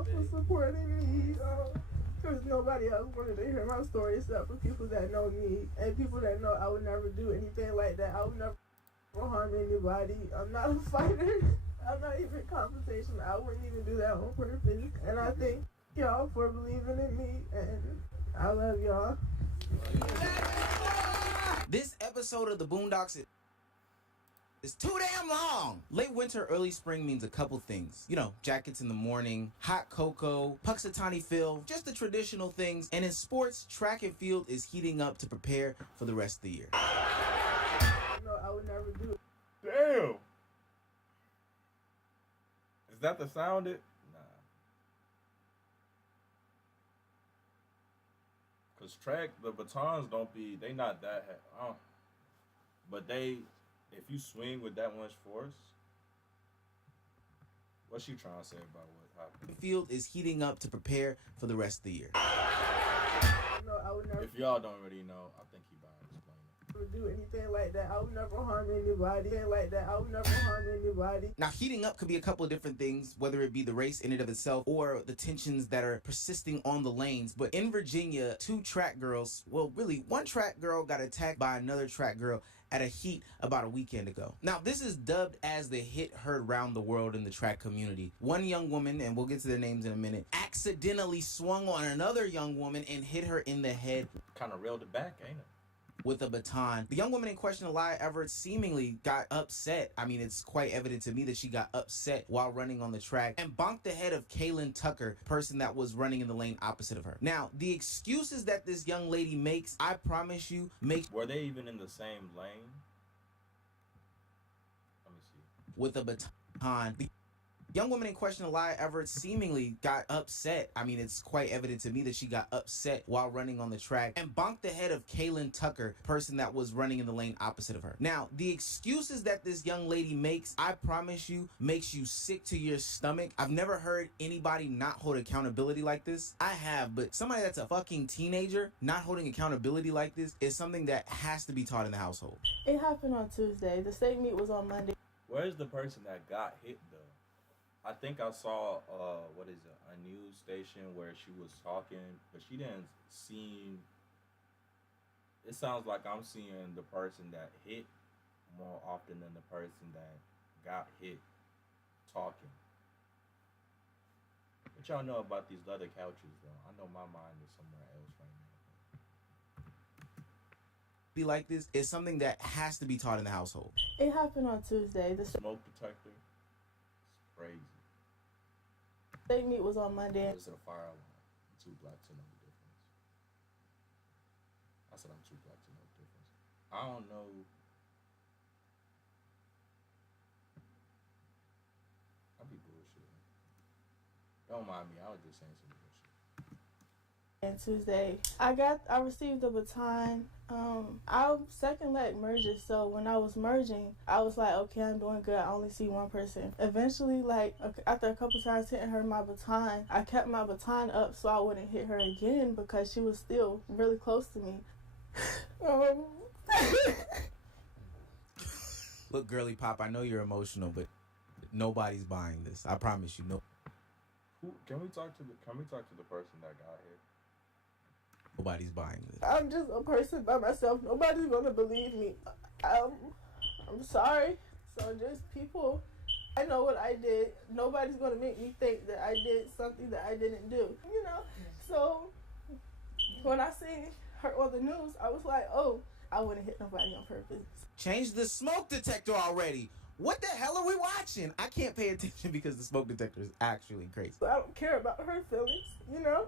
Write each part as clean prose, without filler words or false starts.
y'all for supporting me. Because nobody else wanted to hear my story except for people that know me and people that know I would never do anything like that. I would never harm anybody. I'm not a fighter. I'm not even confrontational. I wouldn't even do that on purpose. And I thank y'all for believing in me, and I love y'all. This episode of the Boondocks is too damn long. Late winter, early spring means a couple things. You know, jackets in the morning, hot cocoa, Puxatani Phil, just the traditional things. And in sports, track and field is heating up to prepare for the rest of the year. No, I would never do it. Damn. Is that the sound it? Nah. Cause track, the batons don't be, they not that, but they, if you swing with that much force, what's she trying to say about what happened? The field is heating up to prepare for the rest of the year. No, I would never. If y'all don't already know, I think he about to explain it. Do anything like that. I would never harm anybody. I would never harm anybody. Now, heating up could be a couple of different things, whether it be the race in and of itself or the tensions that are persisting on the lanes. But in Virginia, two track girls, well, really, one track girl got attacked by another track girl at a heat about a weekend ago. Now, this is dubbed as the hit heard round the world in the track community. One young woman, and we'll get to their names in a minute, accidentally swung on another young woman and hit her in the head. Kind of reeled it back, ain't it? With a baton. The young woman in question, Elia Everett, seemingly got upset. I mean, it's quite evident to me that she got upset while running on the track and bonked the head of Kaylin Tucker, person that was running in the lane opposite of her. Now, the excuses that this young lady makes, I promise you, Were they even in the same lane? Let me see. With a baton. The young woman in question, Elia Everett, seemingly got upset. I mean, it's quite evident to me that she got upset while running on the track and bonked the head of Kaylin Tucker, person that was running in the lane opposite of her. Now, the excuses that this young lady makes, I promise you, makes you sick to your stomach. I've never heard anybody not hold accountability like this. I have, but somebody that's a fucking teenager not holding accountability like this is something that has to be taught in the household. It happened on Tuesday. The state meet was on Monday. Where's the person that got hit, though? I think I saw, a news station where she was talking, but she didn't seem, it sounds like I'm seeing the person that hit more often than the person that got hit talking. What y'all know about these leather couches, though? I know my mind is somewhere else right now. Be like this is something that has to be taught in the household. It happened on Tuesday. The Smoke detector? It's crazy. state meet was on Monday. It's a fire alarm. Two blacks to know the difference. I said I'm too black to know the difference. I don't know. I be bullshitting. Don't mind me. I was just saying some bullshit. And Tuesday, I received a baton. I second leg merges, so when I was merging, I was like, okay, I'm doing good. I only see one person. Eventually, like after a couple times hitting her my baton, I kept my baton up so I wouldn't hit her again because she was still really close to me. Look, girly pop, I know you're emotional, but nobody's buying this. I promise you. No. Can we talk to the person that got hit? Nobody's buying this. I'm just a person by myself. Nobody's gonna believe me. I'm sorry. So just people, I know what I did. Nobody's gonna make me think that I did something that I didn't do. You know. So when I seen her on the news, I was like, oh, I wouldn't hit nobody on purpose. Change the smoke detector already. What the hell are we watching? I can't pay attention because the smoke detector is actually crazy. I don't care about her feelings, you know?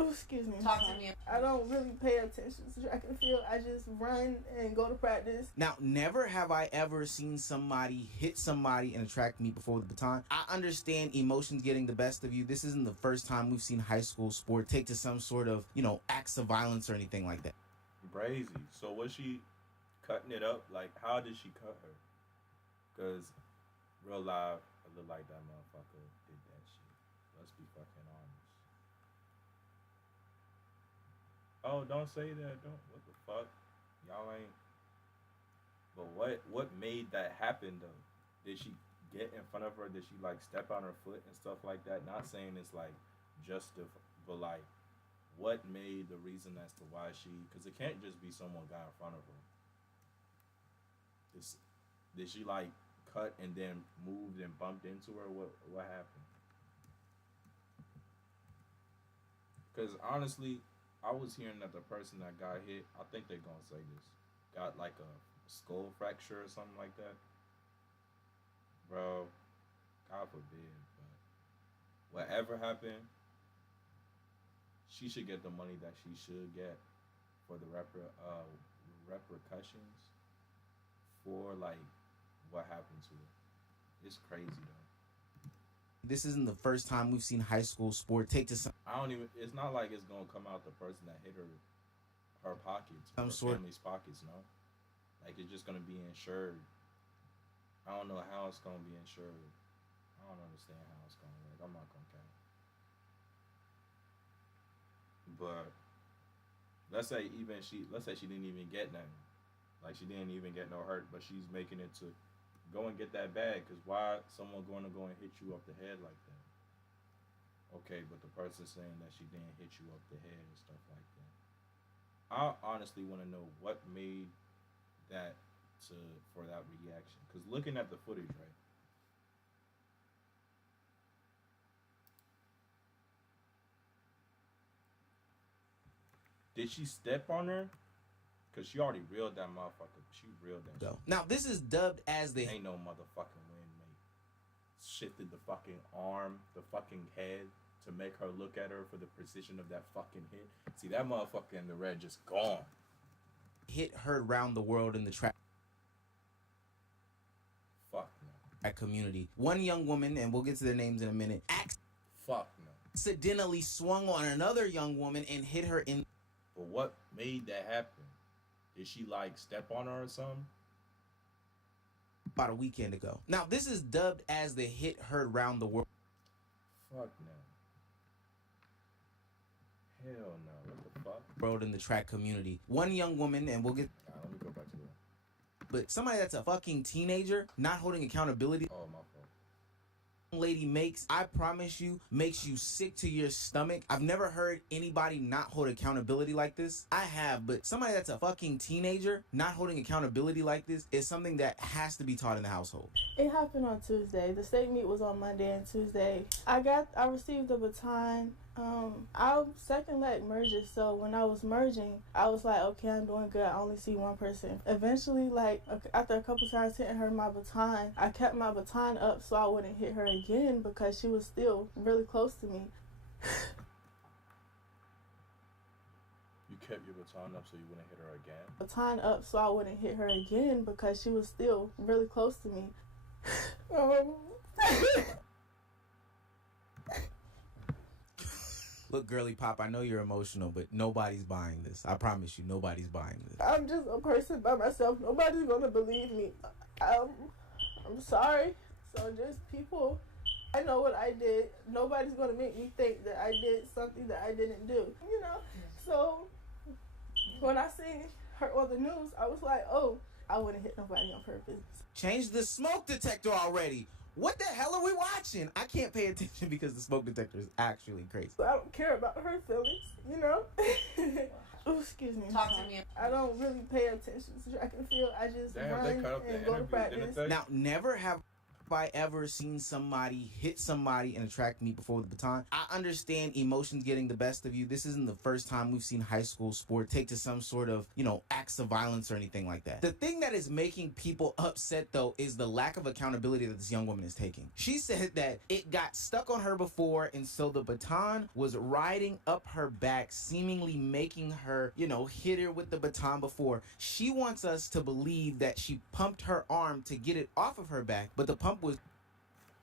Oh, excuse me. Talk to me. I don't really pay attention to track and field. I just run and go to practice. Now, never have I ever seen somebody hit somebody in a track meet before with the baton. I understand emotions getting the best of you. This isn't the first time we've seen high school sport take to some sort of, acts of violence or anything like that. Crazy. So was she cutting it up? Like, how did she cut her? Because real life, it looked like that motherfucker did that shit. Let's be fucking honest. Oh, don't say that. Don't. What the fuck? Y'all ain't. But what made that happen though? get in front of her? Did she like step on her foot and stuff like that? Not saying it's like but like what made the reason as to why she? Because it can't just be someone got in front of her. This, did she like cut and then moved and bumped into her? What happened? Because honestly, I was hearing that the person that got hit, I think they're gonna say this, got like a skull fracture or something like that. Bro, God forbid, but whatever happened, she should get the money that she should get for the repercussions for like what happened to her. It's crazy though. This isn't the first time we've seen high school sport take to I don't even. It's not like it's gonna come out the person that hit her pockets, some her sort. family's pockets. No, like it's just gonna be insured. I don't know how it's gonna be insured. I don't understand how it's gonna work. I'm not gonna care. But let's say she didn't even get nothing. Like she didn't even get no hurt, but she's making it to go and get that bag. Cause why someone going to go and hit you up the head like that? Okay, but the person saying that she didn't hit you up the head and stuff like that. I honestly want to know what made that to for that reaction. Cause looking at the footage, right? Did she step on her? Cause she already reeled that motherfucker. She reeled that shit. Now this is dubbed as the Ain't no motherfucking wind, mate. Shifted the fucking arm, the fucking head to make her look at her for the precision of that fucking hit. See that motherfucker in the red just gone. hit heard round the world in the track Fuck no. community. One young woman, and we'll get to their names in a minute, Fuck no. accidentally swung on another young woman and hit her in. But what made that happen? Did she like step on her or something? About a weekend ago. Now this is dubbed as the hit heard round the world. Fuck no. Hell no. What the fuck? World in the track community. One young woman, and we'll get. Let me go back to that. But somebody that's a fucking teenager, not holding accountability. Oh, my fault. Lady makes, I promise you, makes you sick to your stomach. I've never heard anybody not hold accountability like this. I have, but somebody that's a fucking teenager not holding accountability like this is something that has to be taught in the household. It happened on Tuesday. The state meet was on Monday and Tuesday. I received the baton. I second leg merges, so when I was merging, I was like, okay, I'm doing good. I only see one person. Eventually, like after a couple times hitting her my baton, I kept my baton up so I wouldn't hit her again because she was still really close to me. You kept your baton up so you wouldn't hit her again? Baton up so I wouldn't hit her again because she was still really close to me. Look, girly pop, I know you're emotional, but nobody's buying this. I promise you, nobody's buying this. I'm just a person by myself. Nobody's gonna believe me. I'm sorry. So just people, I know what I did. Nobody's gonna make me think that I did something that I didn't do. You know. So when I seen her on the news, I was like, oh, I wouldn't hit nobody on purpose. Change the smoke detector already. What the hell are we watching? I can't pay attention because the smoke detector is actually crazy. I don't care about her feelings, you know? Oh, excuse me. Talk to me. I don't really pay attention to track and field. I just run they cut up the and go to interview, didn't practice. they? Now, never have I ever seen somebody hit somebody in a track meet before the baton. I understand emotions getting the best of you. This isn't the first time we've seen high school sport take to some sort of, acts of violence or anything like that. The thing that is making people upset, though, is the lack of accountability that this young woman is taking. She said that it got stuck on her before, and so the baton was riding up her back, seemingly making her, hit her with the baton before. She wants us to believe that she pumped her arm to get it off of her back, but the pump was.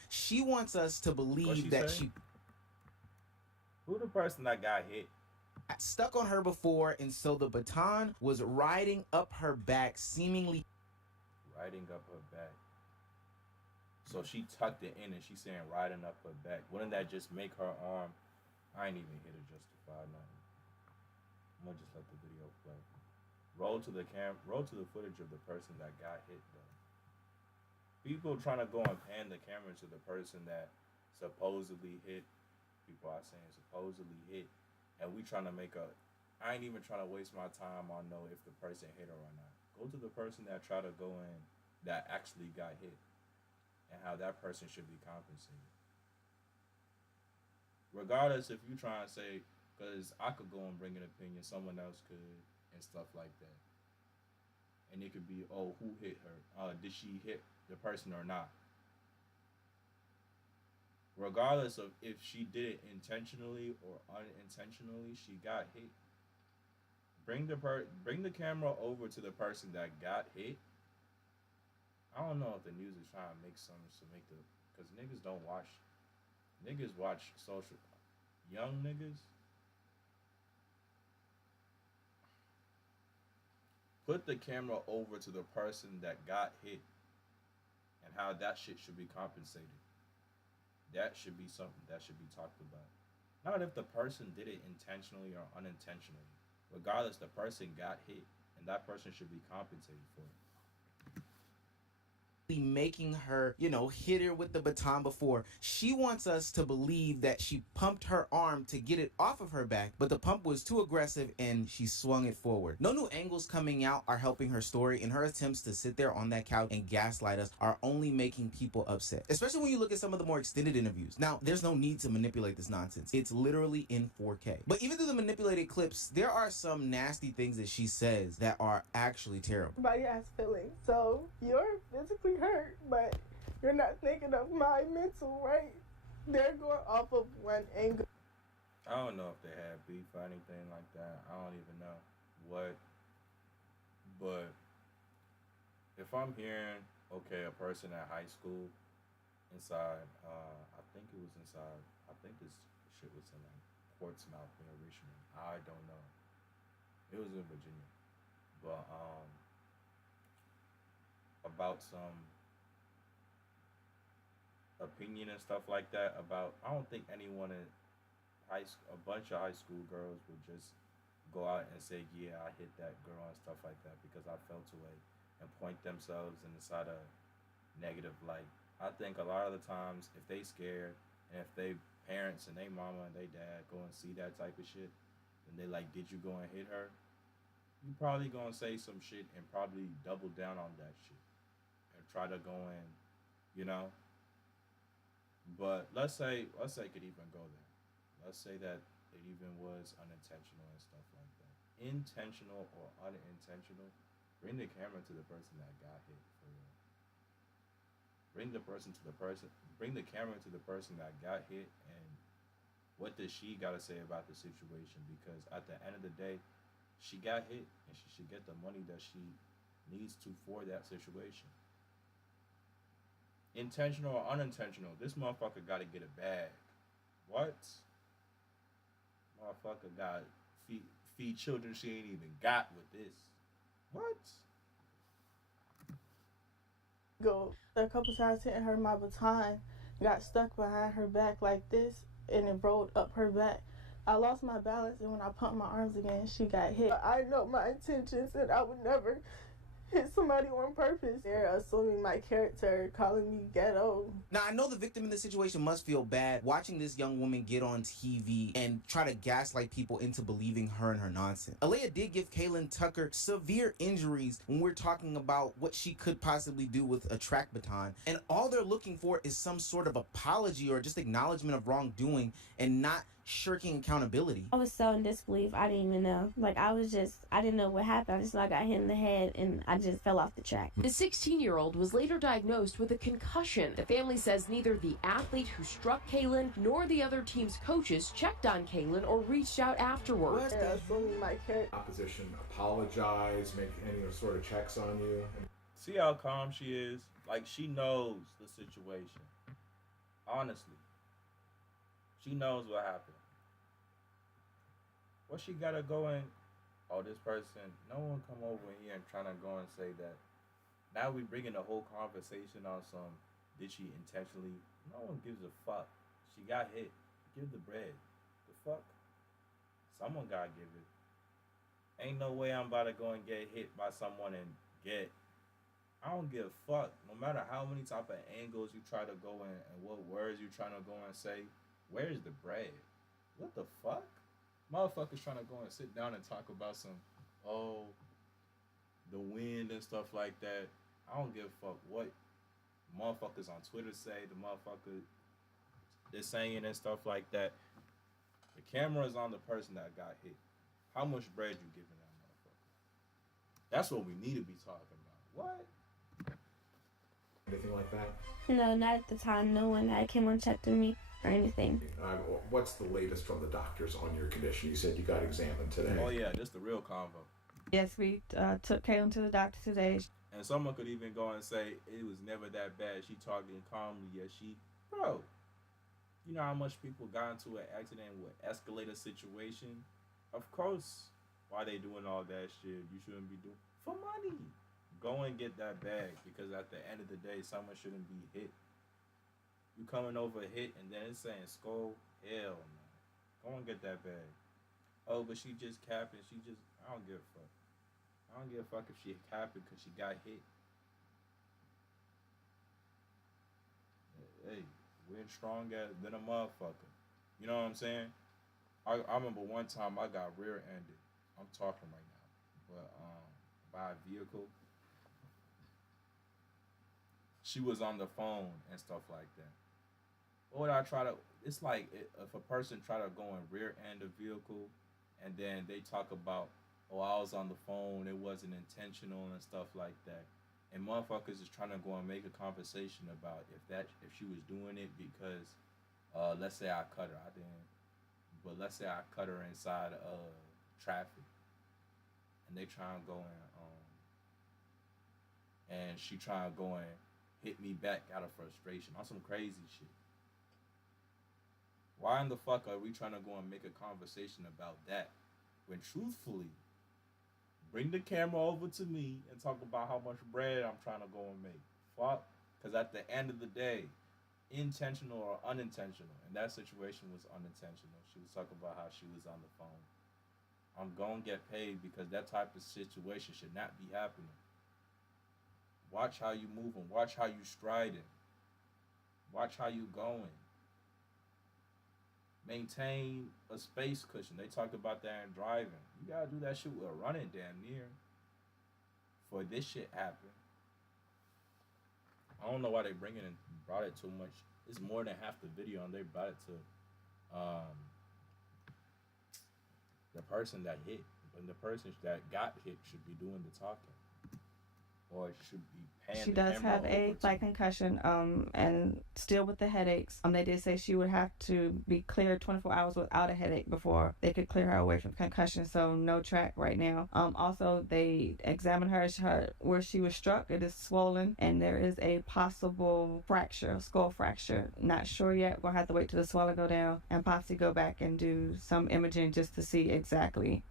She wants us to believe that she. Who the person that got hit? Stuck on her before, and so the baton was riding up her back, seemingly. Riding up her back. So she tucked it in and she's saying riding up her back. Wouldn't that just make her arm? I ain't even here to justify nothing. I'm gonna just let the video play. Roll to the footage of the person that got hit though. People trying to go and pan the camera to the person that supposedly hit. People are saying supposedly hit, and we trying to make a. I ain't even trying to waste my time on know if the person hit her or not. Go to the person that tried to go in that actually got hit, and how that person should be compensated. Regardless if you try and say, because I could go and bring an opinion, someone else could, and stuff like that. And it could be, oh, who hit her? Did she hit the person or not? Regardless of if she did it intentionally or unintentionally, she got hit. Bring the camera over to the person that got hit. I don't know if the news is trying to make some to make the because niggas don't watch. Niggas watch social. Young niggas put the camera over to the person that got hit and how that shit should be compensated. That should be something that should be talked about. Not if the person did it intentionally or unintentionally. Regardless, the person got hit and that person should be compensated for it. Making her, hit her with the baton before. She wants us to believe that she pumped her arm to get it off of her back, but the pump was too aggressive and she swung it forward. No new angles coming out are helping her story, and her attempts to sit there on that couch and gaslight us are only making people upset, especially when you look at some of the more extended interviews. Now, there's no need to manipulate this nonsense. It's literally in 4K. But even through the manipulated clips, there are some nasty things that she says that are actually terrible. Everybody has feelings, so you're physically hurt, but you're not thinking of my mental, right? They're going off of one angle. I don't know if they had beef or anything like that. I don't even know what. But if I'm hearing, okay, a person at high school inside, I think it was inside, I think this shit was in like Portsmouth near Richmond. I don't know. It was in Virginia. But about some opinion and stuff like that about I don't think anyone in high school, a bunch of high school girls would just go out and say, yeah, I hit that girl and stuff like that because I felt away and point themselves in the side of negative light. I think a lot of the times if they scared and if they parents and they mama and they dad go and see that type of shit and they like, did you go and hit her? You probably gonna say some shit and probably double down on that shit and try to go in, you know. But let's say it could even go there. Let's say that it even was unintentional and stuff like that. Intentional or unintentional, bring the camera to the person that got hit for real. Bring the camera to the person that got hit and what does she gotta say about the situation? Because at the end of the day, she got hit and she should get the money that she needs to for that situation. Intentional or unintentional, this motherfucker gotta get a bag. What? Motherfucker got feed children she ain't even got with this. What? Go. A couple times hitting her, my baton got stuck behind her back like this, and it rolled up her back. I lost my balance, and when I pumped my arms again, she got hit. I know my intentions, and I would never hit somebody on purpose. They're assuming my character, calling me ghetto. Now, I know the victim in this situation must feel bad watching this young woman get on TV and try to gaslight people into believing her and her nonsense. Alea did give Kaylin Tucker severe injuries when we're talking about what she could possibly do with a track baton, and all they're looking for is some sort of apology or just acknowledgement of wrongdoing and not shirking accountability. I was so in disbelief, I didn't even know. I didn't know what happened. I just know I got hit in the head and I just fell off the track. The 16-year-old was later diagnosed with a concussion. The family says neither the athlete who struck Kaylin nor the other team's coaches checked on Kaylin or reached out afterwards. They're assuming my character. Opposition apologize, make any sort of checks on you. See how calm she is? Like, she knows the situation. Honestly. She knows what happened. What she gotta go and, oh, this person, no one come over here and trying to go and say that. Now we bringing the whole conversation on some, did she intentionally? No one gives a fuck. She got hit. Give the bread. The fuck? Someone gotta give it. Ain't no way I'm about to go and get hit by someone and get, I don't give a fuck. No matter how many type of angles you try to go in and what words you trying to go and say, where's the bread? What the fuck? Motherfuckers trying to go and sit down and talk about some, oh, the wind and stuff like that. I don't give a fuck what motherfuckers on Twitter say, the motherfucker they're saying and stuff like that. The camera is on the person that got hit. How much bread you giving that motherfucker? That's what we need to be talking about. What? Anything like that? No, not at the time. No one that came and checked on me or anything. What's the latest from the doctors on your condition? You said you got examined today. Oh yeah, this the real convo. Yes, we took Kaylin to the doctor today. And someone could even go and say it was never that bad. She talking calmly, yet bro. You know how much people got into an accident with escalator situation? Of course, why they doing all that shit? You shouldn't be doing for money. Go and get that bag because at the end of the day, someone shouldn't be hit. You coming over hit and then it's saying skull? Hell no. Go and get that bag. Oh, but she just capping. I don't give a fuck. I don't give a fuck if she capping because she got hit. Hey, we're strong than a motherfucker. You know what I'm saying? I remember one time I got rear-ended. I'm talking right now. But by a vehicle. She was on the phone and stuff like that. What would I try to... It's like if a person try to go and rear-end a vehicle and then they talk about, oh, I was on the phone, it wasn't intentional and stuff like that. And motherfuckers is trying to go and make a conversation about if she was doing it because, let's say I cut her. I didn't. But let's say I cut her inside traffic. And they try and go and she try and go and hit me back out of frustration on some crazy shit. Why in the fuck are we trying to go and make a conversation about that when truthfully, bring the camera over to me and talk about how much bread I'm trying to go and make. Fuck. Because at the end of the day, intentional or unintentional, and that situation was unintentional. She was talking about how she was on the phone. I'm going to get paid because that type of situation should not be happening. Watch how you moving. Watch how you striding. Watch how you going. Maintain a space cushion. They talk about that in driving. You gotta do that shit with a running damn near. For this shit happen. I don't know why they brought it too much. It's more than half the video and they brought it to the person that hit. And the person that got hit should be doing the talking. Or should be paying. She does have a slight concussion, and still with the headaches. They did say she would have to be cleared 24 hours without a headache before they could clear her away from concussion. So no track right now. Also, they examined her where she was struck. It is swollen, and there is a possible fracture, skull fracture. Not sure yet. We'll have to wait till the swelling go down and possibly go back and do some imaging just to see exactly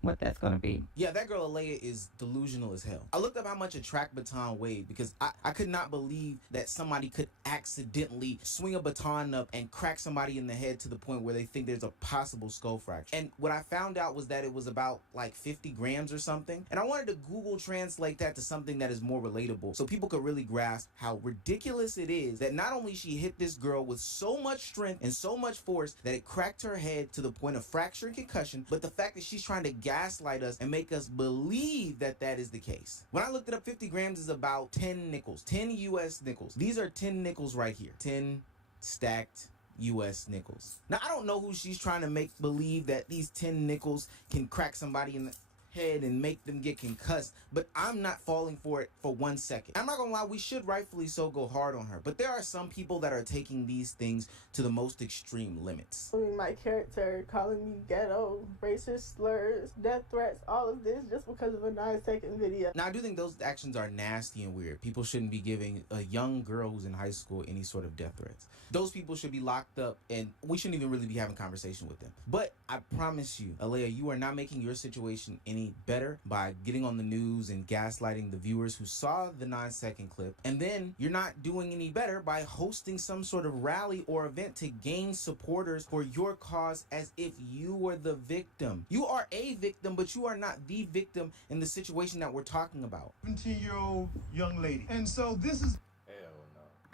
what that's going to be. Yeah, that girl Alea is delusional as hell. I looked up how much a track baton weighed because I could not believe that somebody could accidentally swing a baton up and crack somebody in the head to the point where they think there's a possible skull fracture. And what I found out was that it was about like 50 grams or something. And I wanted to Google translate that to something that is more relatable so people could really grasp how ridiculous it is that not only she hit this girl with so much strength and so much force that it cracked her head to the point of fracture and concussion, but the fact that she's trying to gaslight us and make us believe that that is the case. When I looked it up, 50 grams is about 10 nickels, 10 US nickels. These are 10 nickels right here, 10 stacked US nickels. Now, I don't know who she's trying to make believe that these 10 nickels can crack somebody in the head and make them get concussed, but I'm not falling for it for 1 second. I'm not gonna lie, we should rightfully so go hard on her, but there are some people that are taking these things to the most extreme limits. My character, calling me ghetto, racist slurs, death threats, all of this just because of a 9-second video. Now, I do think those actions are nasty and weird. People shouldn't be giving a young girl who's in high school any sort of death threats. Those people should be locked up and we shouldn't even really be having a conversation with them. But I promise you, Alea, you are not making your situation any any better by getting on the news and gaslighting the viewers who saw the 9-second clip. And then you're not doing any better by hosting some sort of rally or event to gain supporters for your cause as if you were the victim. You are a victim, but you are not the victim in the situation that we're talking about. 17-year-old young lady. And so this is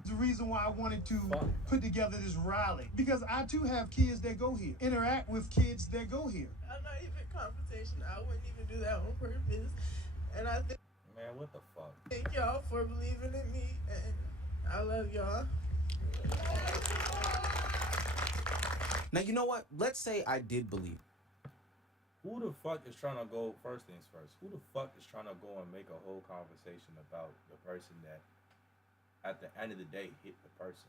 the reason why I wanted to put together this rally. Because I too have kids that go here, interact with kids that go here. I'm not even confrontation. I wouldn't even do that on purpose. And I think, man, what the fuck? Thank y'all for believing in me, and I love y'all. Now, you know what? Let's say I did believe. Who the fuck is trying to go, first things first, who the fuck is trying to go and make a whole conversation about the person that, at the end of the day, hit the person?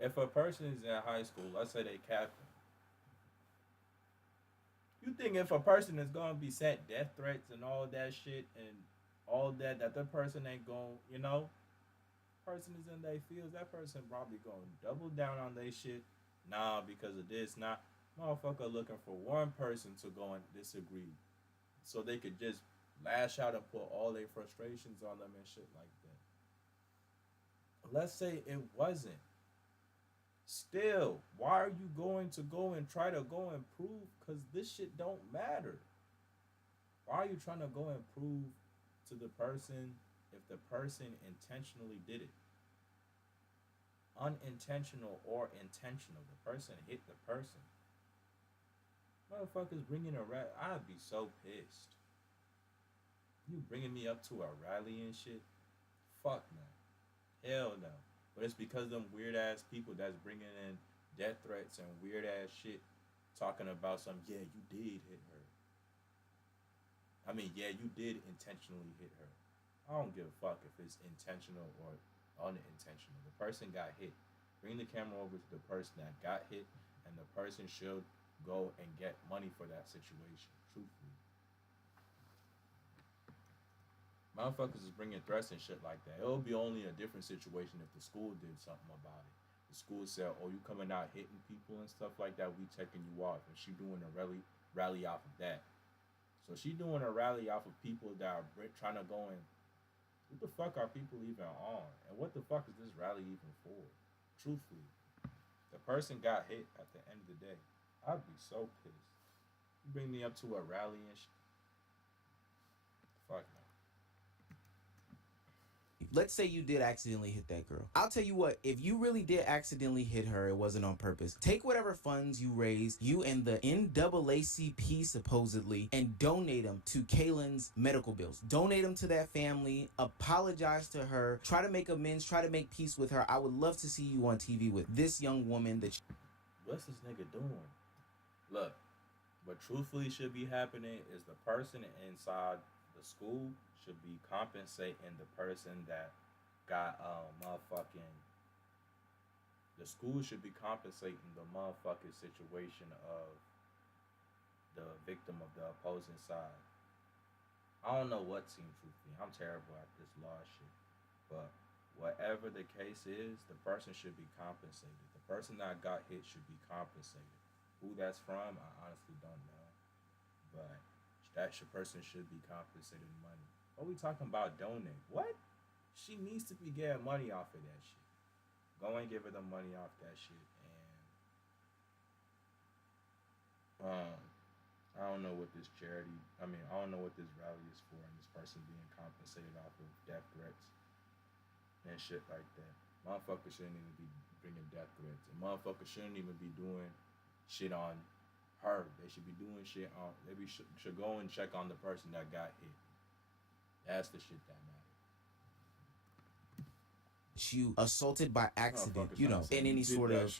If a person is in high school, let's say they captain, you think if a person is going to be sent death threats and all that shit and all that, that the person ain't going, you know, person is in their fields, that person probably going to double down on their shit. Nah, because of this, not motherfucker looking for one person to go and disagree so they could just lash out and put all their frustrations on them and shit like that. Let's say it wasn't. Still, why are you going to go and try to go and prove? Because this shit don't matter. Why are you trying to go and prove to the person if the person intentionally did it? Unintentional or intentional, the person hit the person. Motherfuckers bringing a rally. I'd be so pissed. You bringing me up to a rally and shit? Fuck no. Hell no. But it's because them weird ass people that's bringing in death threats and weird ass shit, talking about some, yeah, you did hit her. I mean, yeah, you did intentionally hit her. I don't give a fuck if it's intentional or unintentional. The person got hit. Bring the camera over to the person that got hit, and the person should go and get money for that situation, truthfully. Motherfuckers is bringing threats and shit like that. It'll be only a different situation if the school did something about it. The school said, oh, you coming out hitting people and stuff like that, we checking you off. And she doing a rally off of that. So she doing a rally off of people that are trying to go in. What the fuck are people even on? And what the fuck is this rally even for? Truthfully. The person got hit at the end of the day. I'd be so pissed. You bring me up to a rally and shit. Fuck no. Let's say you did accidentally hit that girl. I'll tell you what, if you really did accidentally hit her, it wasn't on purpose. Take whatever funds you raised, you and the NAACP supposedly, and donate them to Kaylin's medical bills. Donate them to that family, apologize to her, try to make amends, try to make peace with her. I would love to see you on TV with this young woman that what's this nigga doing? Look, what truthfully should be happening is the person inside the school should be compensating the person that got motherfucking. The school should be compensating the motherfucking situation of the victim of the opposing side. I don't know what team, truthfully. I'm terrible at this law shit. But whatever the case is, the person should be compensated. The person that got hit should be compensated. Who that's from, I honestly don't know. But that person should be compensated money. What we talking about donate? What? She needs to be getting money off of that shit. Go and give her the money off that shit. And I don't know what this I don't know what this rally is for, and this person being compensated off of death threats and shit like that. Motherfuckers shouldn't even be bringing death threats. And motherfuckers shouldn't even be doing shit on her. They should be doing shit on, should go and check on the person that got hit. That's the shit that matters. you assaulted by accident, you know, in any sort of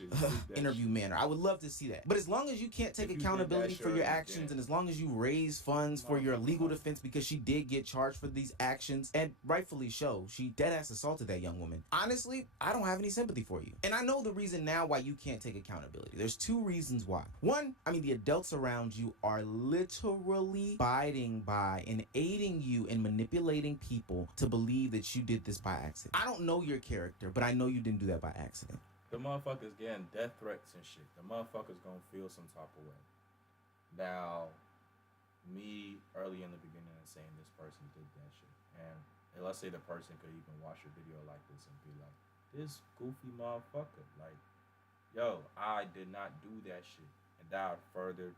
interview manner. I would love to see that. But as long as you can't take accountability for your actions, and as long as you raise funds for your legal defense, because she did get charged for these actions, and rightfully so, she dead-ass assaulted that young woman. Honestly, I don't have any sympathy for you. And I know the reason now why you can't take accountability. There's two reasons why. One, I mean, the adults around you are literally abiding by and aiding you in manipulating people to believe that you did this by accident. I don't know your character, but I know you didn't do that by accident. The motherfuckers getting death threats and shit. The motherfuckers gonna feel some type of way. Now, me early in the beginning and saying this person did that shit, and let's say the person could even watch a video like this and be like, this goofy motherfucker, like, yo, I did not do that shit, and that would further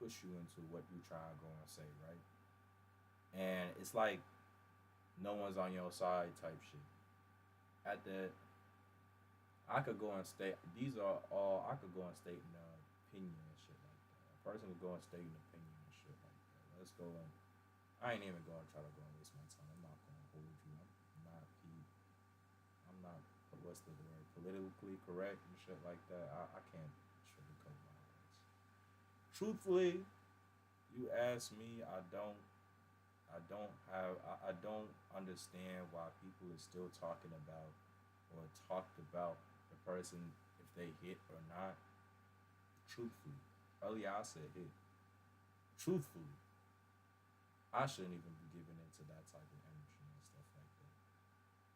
push you into what you try to go and say, right? And it's like no one's on your side type shit. At the I could go and state these are all I could go and state an opinion and shit like that. A person could go and state an opinion and shit like that. Let's go and I ain't even going to try to go and waste my time. I'm not going to hold you. I'm not what's the word, politically correct and shit like that. I can't sugarcoat my words. Truthfully, you ask me, I don't understand why people are still talking about or talked about the person if they hit or not. Truthfully, earlier I said hit. Truthfully, I shouldn't even be giving into that type of energy and stuff like that.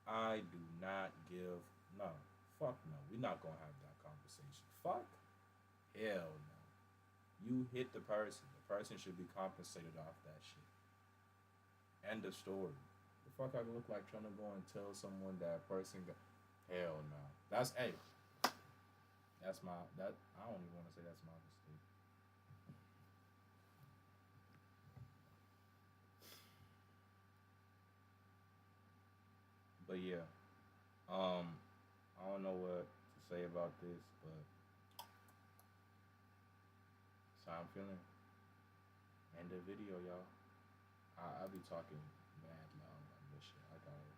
I do not give no. Fuck no. We're not gonna have that conversation. Fuck. Hell no. You hit the person. The person should be compensated off that shit. End of story. The fuck I look like trying to go and tell someone that person got hell no. That's hey. That's my that I don't even want to say that's my mistake. But yeah. I don't know what to say about this, but that's how I'm feeling. End the video, y'all. I'll be talking mad loud on this shit. I gotta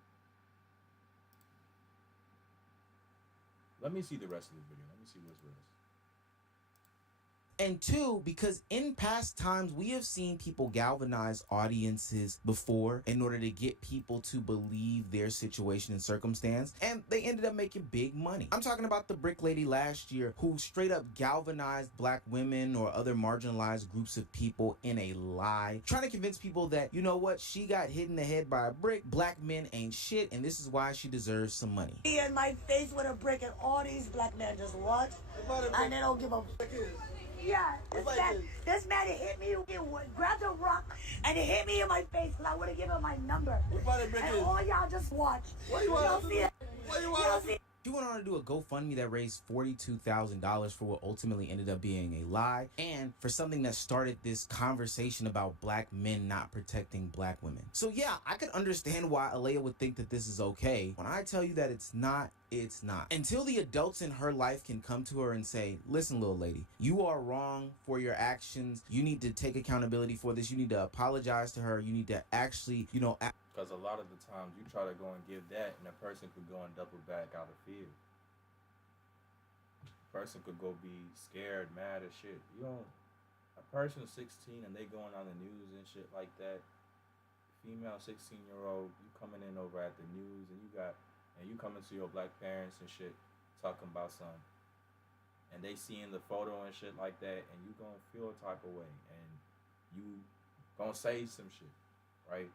let me see the rest of the video. Let me see what's rest. And two, because in past times we have seen people galvanize audiences before in order to get people to believe their situation and circumstance, and they ended up making big money. I'm talking about the brick lady last year who straight up galvanized black women or other marginalized groups of people in a lie, trying to convince people that, you know what, she got hit in the head by a brick, black men ain't shit, and this is why she deserves some money. He in my face with a brick and all these black men just watch and they don't give a yeah, this man hit me, grabbed a rock, and it hit me in my face because I would have given him my number. And all y'all just watch. You don't see it. You don't see it. She went on to do a GoFundMe that raised $42,000 for what ultimately ended up being a lie, and for something that started this conversation about black men not protecting black women. So yeah, I could understand why Alea would think that this is okay. When I tell you that it's not, it's not. Until the adults in her life can come to her and say, listen, little lady, you are wrong for your actions. You need to take accountability for this. You need to apologize to her. You need to actually, Because a lot of the times you try to go and give that, and a person could go and double back out of fear. A person could go be scared, mad as shit. You don't. A person 16 and they going on the news and shit like that. Female 16-year-old, you coming in over at the news and you coming to your black parents and shit, talking about something, and they seeing the photo and shit like that, and you gonna feel a type of way, and you gonna say some shit, right?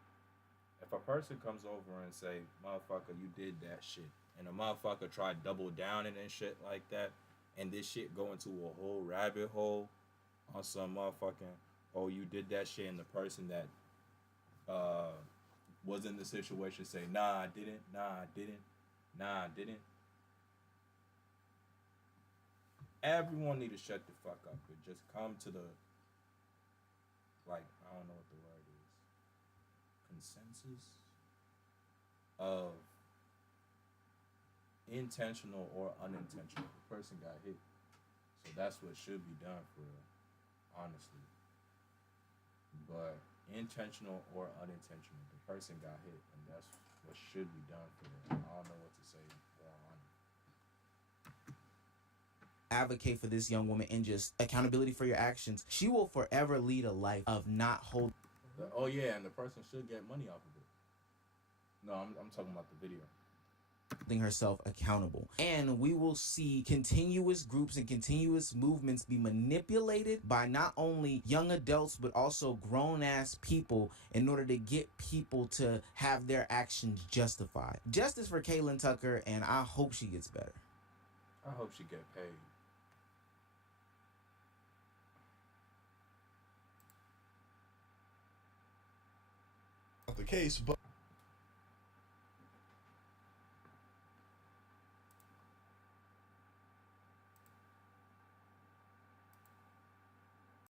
If a person comes over and say, motherfucker, you did that shit, and a motherfucker try double down it and shit like that, and this shit go into a whole rabbit hole on some motherfucking, oh, you did that shit, and the person that was in the situation say, nah, I didn't, everyone need to shut the fuck up and just come to the, like, I don't know what the word is, consensus of intentional or unintentional. The person got hit, so that's what should be done for real, honestly. But intentional or unintentional, the person got hit, and that's what should be done for real. I don't know what to say more on it. Advocate for this young woman and just accountability for your actions. She will forever lead a life of not holding. Oh yeah, and the person should get money off of it. No, I'm talking about the video. Herself accountable, and we will see continuous groups and continuous movements be manipulated by not only young adults but also grown-ass people in order to get people to have their actions justified. Justice for Kaylin Tucker, and I hope she gets better. I hope she get paid. the case, but